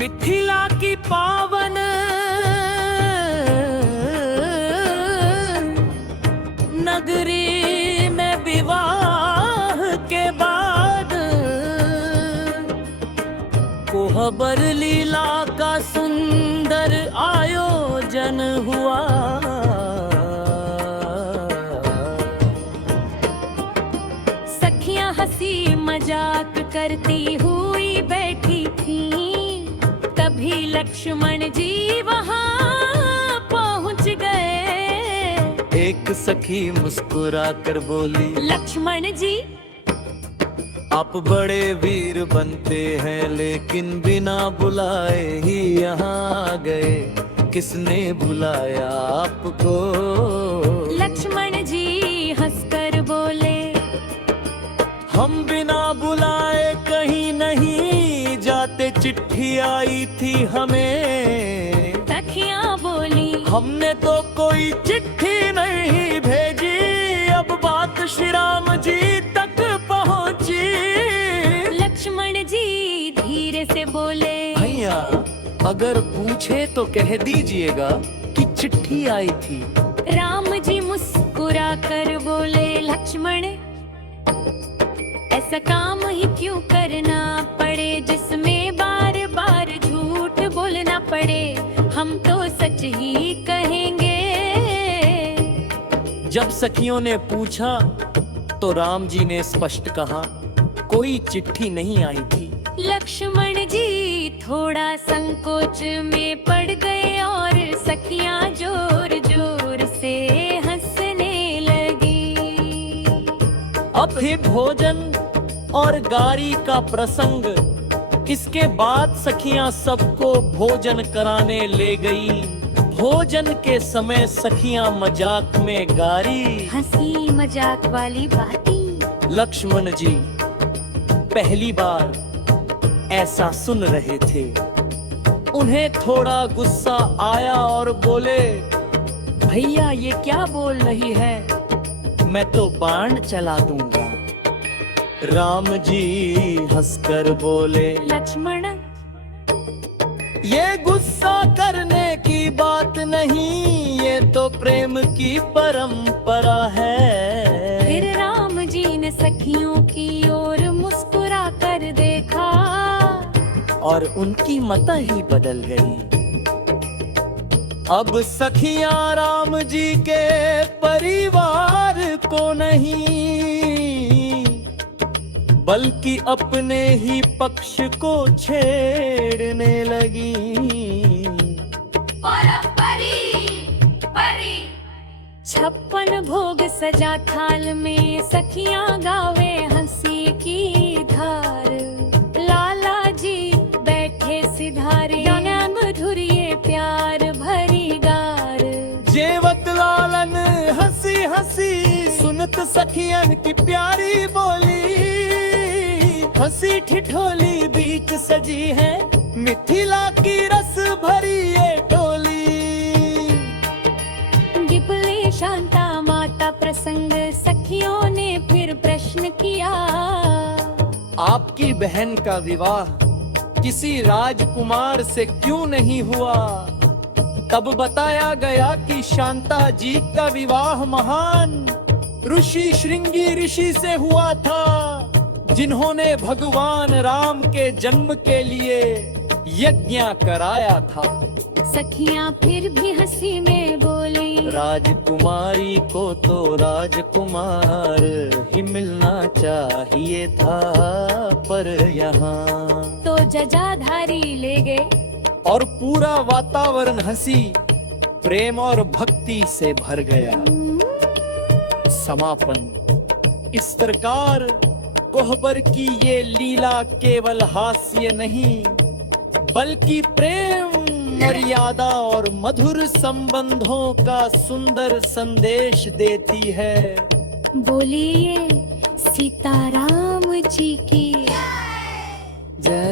मिथिला की पावन नगरी में विवाह के बाद कोहबर लीला का सुंदर आयोजन हुआ। सखियां हंसी मजाक करती हुई बैठी थी, तभी लक्ष्मण जी वहां पहुंच गए। एक सखी मुस्कुरा कर बोली, लक्ष्मण जी आप बड़े वीर बनते हैं, लेकिन बिना बुलाए ही यहाँ आ गए, किसने बुलाया आपको? लक्ष्मण जी हंसकर बोले, हम बिना बुलाए कहीं नहीं जाते, चिट्ठी आई थी हमें। सखियां बोली, हमने तो कोई चिट्ठी नहीं भेजी, अब बात श्री राम जी तक पहुंची। लक्ष्मण जी धीरे से बोले, भैया अगर पूछे तो कह दीजिएगा कि चिट्ठी आई थी। राम जी मुस्कुरा कर बोले, लक्ष्मण ऐसा काम ही क्यों करना पड़े, जिसमें बार बार झूठ बोलना पड़े, हम तो सच ही कहेंगे। जब सखियों ने पूछा तो राम जी ने स्पष्ट कहा, कोई चिट्ठी नहीं आई थी। लक्ष्मण जी थोड़ा संकोच में पड़ गए और सखियां जोर जोर से हंसने लगी। अब फिर भोजन और गारी का प्रसंग, इसके बाद सखियां सबको भोजन कराने ले गई। भोजन के समय सखियां मजाक में गारी, हंसी मजाक वाली बातें। लक्ष्मण जी पहली बार ऐसा सुन रहे थे। उन्हें थोड़ा गुस्सा आया और बोले, भैया ये क्या बोल रही है, मैं तो बाण चला दूंगा। राम जी हंसकर बोले, लक्ष्मण ये गुस्सा करने की बात नहीं, ये तो प्रेम की परंपरा है। फिर राम जी ने सखियों की ओर मुस्कुरा कर देखा और उनकी मत ही बदल गई। अब सखियां राम जी के परिवार को नहीं, बल्कि अपने ही पक्ष को छेड़ने लगी। छप्पन भोग सजा थाल में, सखियां गावे हंसी की धार। लाला जी बैठे सिधारे, गाना मधुरिये प्यार भरी गार। जेवत लालन हंसी हंसी, सुनत सखियन की प्यारी बोली। हंसी ठिठोली बीच सजी है, मिथिला की रस भरी ये टोली। गिबले शांता माता प्रसंग, सखियों ने फिर प्रश्न किया, आपकी बहन का विवाह किसी राजकुमार से क्यों नहीं हुआ? तब बताया गया कि शांता जी का विवाह महान ऋषि श्रृंगी ऋषि से हुआ था, जिन्होंने भगवान राम के जन्म के लिए यज्ञ कराया था। सखियां फिर भी हंसी में बोली, राजकुमारी को तो राजकुमार ही मिलना चाहिए था, पर यहाँ तो जजाधारी ले गए और पूरा वातावरण हंसी, प्रेम और भक्ति से भर गया। समापन। इस प्रकार कोहबर की ये लीला केवल हास्य नहीं, बल्कि प्रेम, मर्यादा और मधुर संबंधों का सुंदर संदेश देती है। बोलिए सीताराम जी की जय।